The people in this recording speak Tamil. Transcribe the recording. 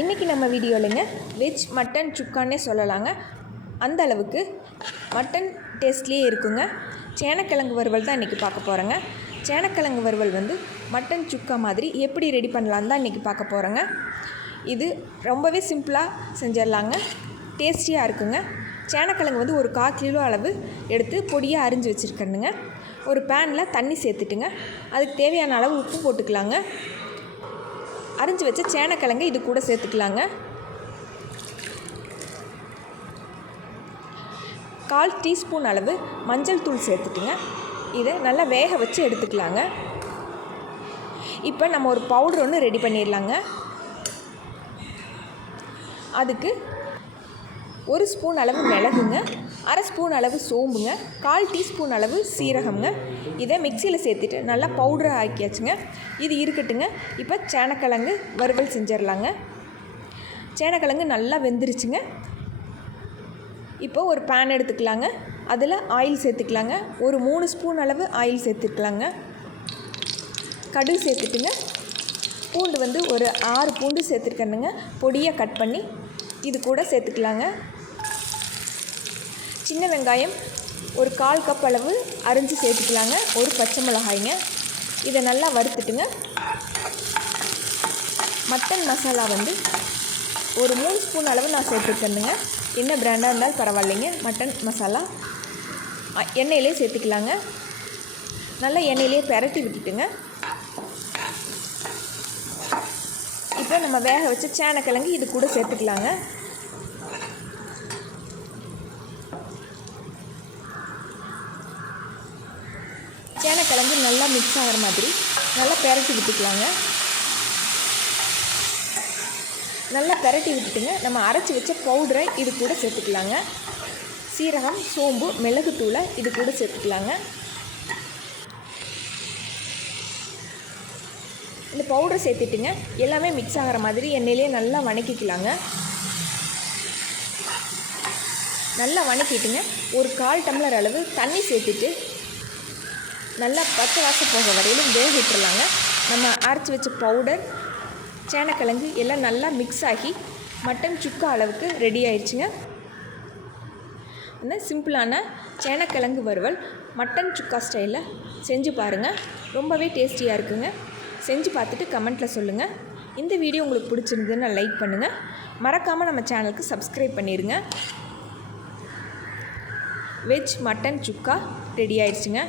இன்றைக்கி நம்ம வீடியோவில்ங்க வெஜ் மட்டன் சுக்கானே சொல்லலாங்க. அந்த அளவுக்கு மட்டன் டேஸ்ட்லேயே இருக்குங்க. சேனக்கிழங்கு வறுவல் தான் இன்றைக்கி பார்க்க போகிறேங்க. சேனக்கிழங்கு வறுவல் மட்டன் சுக்கா மாதிரி எப்படி ரெடி பண்ணலான்னு தான் இன்றைக்கி பார்க்க போகிறேங்க. இது ரொம்பவே சிம்பிளாக செஞ்சிடலாங்க. டேஸ்டியாக இருக்குங்க. சேனக்கிழங்கு ஒரு 1/4 கிலோ அளவு எடுத்து பொடியாக அரிஞ்சு வச்சுருக்கணுங்க. ஒரு பேனில் தண்ணி சேர்த்துட்டுங்க. அதுக்கு தேவையான அளவு உப்பு போட்டுக்கலாங்க. அரிஞ்சு வச்ச சேனக்கிழங்கு இது கூட சேர்த்துக்கலாங்க. 1/4 டீஸ்பூன் அளவு மஞ்சள் தூள் சேர்த்துட்டுங்க. இதை நல்லா வேக வச்சு எடுத்துக்கலாங்க. இப்போ நம்ம ஒரு பவுடர் ஒன்று ரெடி பண்ணிடலாங்க. அதுக்கு 1 ஸ்பூன் அளவு மிளகுங்க, 1/2 ஸ்பூன் அளவு சோம்புங்க, 1/4 டீஸ்பூன் அளவு சீரகம்ங்க. இதை மிக்சியில் சேர்த்துட்டு நல்லா பவுடரை ஆக்கியாச்சுங்க. இது இருக்கட்டுங்க. இப்போ சேனக்கிழங்கு வறுவல் செஞ்சிடலாங்க. சேனக்கிழங்கு நல்லா வெந்துருச்சுங்க. இப்போ ஒரு பேன் எடுத்துக்கலாங்க. அதில் ஆயில் சேர்த்துக்கலாங்க. ஒரு 3 ஸ்பூன் அளவு ஆயில் சேர்த்துக்கலாங்க. கடுகு சேர்த்துட்டுங்க. பூண்டு ஒரு 6 பூண்டு சேர்த்துருக்கணுங்க. பொடியாக கட் பண்ணி இது கூட சேர்த்துக்கலாங்க. சின்ன வெங்காயம் ஒரு 1/4 கப் அளவு அரிஞ்சு சேர்த்துக்கலாங்க. ஒரு பச்சை மிளகாய்ங்க. இதை நல்லா வறுத்துட்டுங்க. மட்டன் மசாலா ஒரு 3 ஸ்பூன் அளவு நான் சேர்த்துக்கணுங்க. என்ன பிராண்டாக இருந்தாலும் பரவாயில்லைங்க. மட்டன் மசாலா எண்ணெயிலே சேர்த்துக்கலாங்க. நல்லா எண்ணெயிலே பெரட்டி விட்டுட்டுங்க. இப்போ நம்ம வேக வச்ச சேனக்கிழங்கு இது கூட சேர்த்துக்கலாங்க. சேனக்கிழங்கு நல்லா மிக்ஸ் ஆகிற மாதிரி நல்லா பெரட்டி விட்டுக்கலாங்க. நல்லா பெரட்டி விட்டுட்டுங்க. நம்ம அரைச்சி வச்ச பவுடரை இது கூட சேர்த்துக்கலாங்க. சீரகம், சோம்பு, மிளகுத்தூளை இது கூட சேர்த்துக்கலாங்க. இந்த பவுடரை சேர்த்துட்டுங்க. எல்லாமே மிக்ஸ் ஆகிற மாதிரி எண்ணெயிலே நல்லா வணக்கிக்கலாங்க. நல்லா வணக்கிட்டுங்க. ஒரு 1/4 டம்ளர் அளவு தண்ணி சேர்த்துட்டு நல்லா பச்சை வாசம் போக வரையிலும் வேக விட்டுறலாங்க. நம்ம அரைச்சி வச்ச பவுடர், சேனக்கிழங்கு எல்லாம் நல்லா மிக்ஸ் ஆகி மட்டன் சுக்கா அளவுக்கு ரெடி ஆயிடுச்சுங்க. இந்த சிம்பிளான சேனக்கிழங்கு வறுவல் மட்டன் சுக்கா ஸ்டைலில் செஞ்சு பாருங்கள். ரொம்பவே டேஸ்டியாக இருக்குங்க. செஞ்சு பார்த்துட்டு கமெண்ட்டில் சொல்லுங்கள். இந்த வீடியோ உங்களுக்கு பிடிச்சிருந்ததுன்னா லைக் பண்ணுங்கள். மறக்காமல் நம்ம சேனலுக்கு சப்ஸ்கிரைப் பண்ணிடுங்க. வெஜ் மட்டன் சுக்கா ரெடி ஆயிடுச்சுங்க.